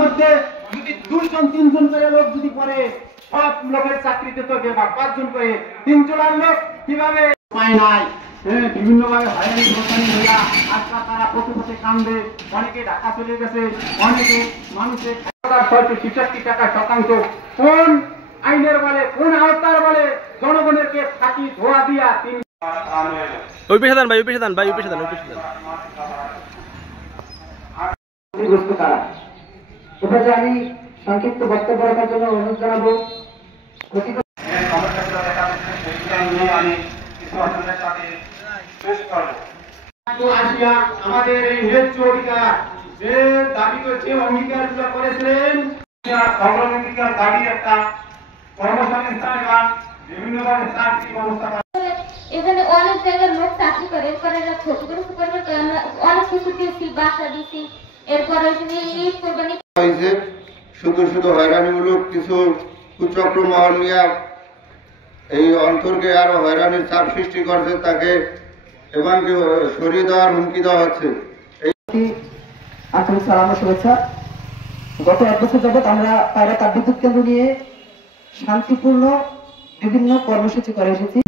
মধ্যে যদি 2 জন 3 জন করে লোক যদি পড়ে সব লোকের চাকরিতে তো বা 5 জন করে 3 জনের লোক কিভাবে পায় নাই বিভিন্ন ভাবে হয়রানি ঘোষণা হইয়া আজকাল তারা পথে কান্দে অনেকে ঢাকা চলে গেছে অনেকে মানুষের 666 টাকা শতাংশ কোন আইনের বলে কোন আওতার বলে জনগণেরকে ফাঁকি ধোয়া দিয়া 3 ওই পেশা দেন ভাই ওই পেশা দেন ভাই ওই পেশা দেন এবারে আমি সংক্ষিপ্ত বক্তব্য রাখার জন্য অনুরোধ জানাবো। আমাদের এই ন্যায্য অধিকার যে দাবি করছে অঙ্গীকার করেছিলেন অগ্রাধিকার দাবি একটা কর্মসংস্থান এবং বিভিন্নভাবে চাকরি ব্যবস্থা এখানে অনেক জায়গায় লোক চাকরি করে এরপরে ছোট করে অনেক কিছু দিয়েছি বাসা দিয়েছি এরপরে ঈদ কোরবানি হয়েছে শুধু শুধু হয়রানিমূলক কিছু কুচক্র মহল নিয়ে এই অঞ্চলকে আরো হয়রানির চাপ সৃষ্টি করছে তাকে এবং সরিয়ে দেওয়ার হুমকি দেওয়া হচ্ছে। আন্তরিক সালাম ও শুভেচ্ছা। গত 1 বছর যাবৎ আমরা পায়রা তাপবিদ্যুৎ কেন্দ্র নিয়ে শান্তিপূর্ণ বিভিন্ন কর্মসূচি করে এসেছি।